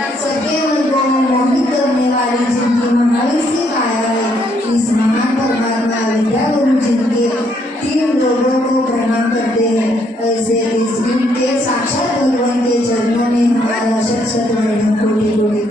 सबके मन को मोहित करने वाली जिनकी महावीर से काया है, इस महान परमात्मा विद्या गुरु जिनके 3 लोगों को प्रणाम करते हैं, ऐसे इस दिन के साक्षात भगवान के चरणों में हमारा शत शत वंदन कोटि कोटि।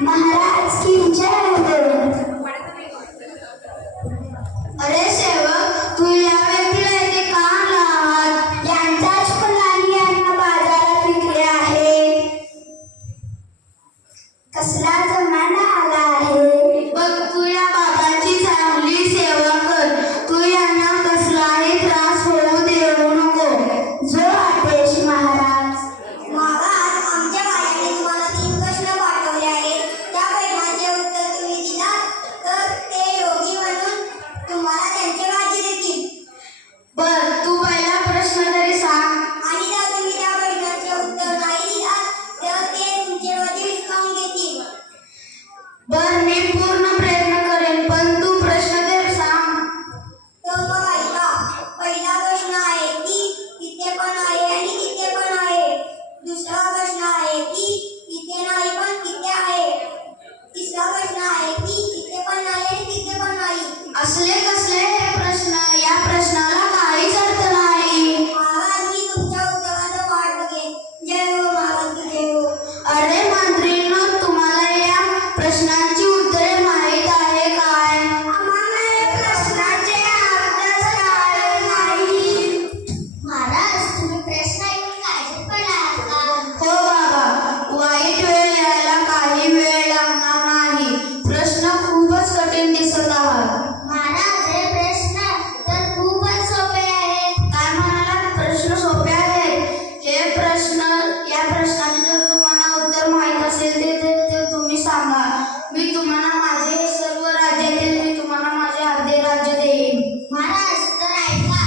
महाराज की जय हो. अरे सेवक, तू या व्यक्तीला येथे का आणला आहात? यांचाच फुलांनी यांना बाजारात विकले आहे. कसला जमाना आला आहे. बघ, तू या बाबांची चांगली सेवा कर. तू यांना कसलाही त्रास होऊ देऊ नको. जो आदेश महाराज. महाराज, आमच्या बायाने तुम्हाला 3 प्रश्न पाठवले आहेत. त्या प्रश्नांचे उत्तर तुम्ही दिलात तर ते योगी म्हणून तुम्हाला त्यांचे राज्य देतील. बर, तू पहिला प्रश्न तरी सांग. आणि जर तुम्ही त्या प्रश्नांचे उत्तर नाही दिलात तर ते तुमचे राज्य हिसकावून घेतील. बर, मी पूर्ण प्रयत्न करेन, पण तू प्रश्न तर सांग. तर मग ऐका. पहिला प्रश्न आहे की तिथे पण आहे आणि तिथे पण आहे. दुसरा प्रश्न आहे की तिथे नाही पण तिथे आहे. तिसरा प्रश्न आहे की तिथे पण नाही आणि तिथे पण नाही. असले कसले हे प्रश्न? या प्रश्नाला काहीच अर्थ नाही. महाराज, मी तुमच्या उत्तराचं वाट बघेन. जय हो महाराज की जय हो. अरे मंत्रींनो, तुम्हाला या प्रश्नांची उत्तरे माहीत आहे काय? आम्हाला या प्रश्नाचे अर्थच कळले नाही. महाराज, तुम्ही प्रश्न ऐकून काळजीत पडलात का? हो बाबा, वाईट वेळ यायला काही वेळ लागणार नाही. प्रश्न खूपच कठीण दिसत आहात. महाराज, हे प्रश्न तर खूपच सोपे आहेत. काय म्हणालात? प्रश्न सोपे आहेत? या प्रश्नाचे जर तुम्हाला उत्तर माहीत असेल ते तुम्ही सांगा. मी तुम्हाला माझे हे सर्व राज्य देईन. मी तुम्हाला माझे अर्धे राज्य देईन. महाराज, तर ऐका.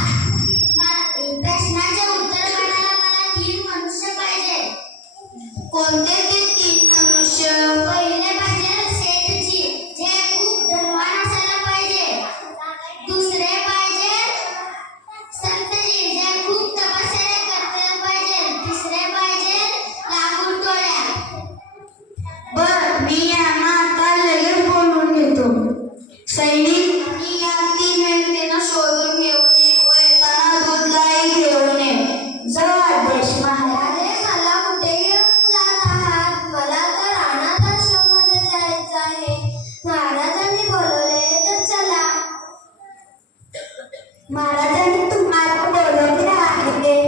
प्रश्नाचे उत्तर म्हणायला मला 3 मनुष्य पाहिजे. कोणते ते 3 मनुष्य? पहिले पाहिजे सेठजी, जे खूप धनवान असायला पाहिजे. दुसरे पाहिजे संतजी, जे खूप तपश्चर्या करायला पाहिजे. तिसरे पाहिजे लाकूड तोड्या. बर, मी यांना आता लगेच बोलवून घेतो. सैनिक, आणि या 3 व्यक्तींना शोधून घेऊन ये व येताना दूध गाई घेऊन ये. जो आदेश महाराज. अरे, मला कुठे घेऊन जात आहात? मला तर अनाथ आश्रममध्ये जायचं आहे. महाराजांनी बोलवले तर चला. महाराजांनी तुम्हाला बोलवले आहे.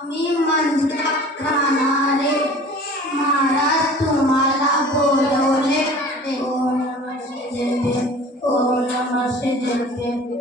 आम्ही मंदिरात राहणारे महाराज तुम्हाला बोलवले. ओम नमः शिवाय. ओम नमः शिवाय.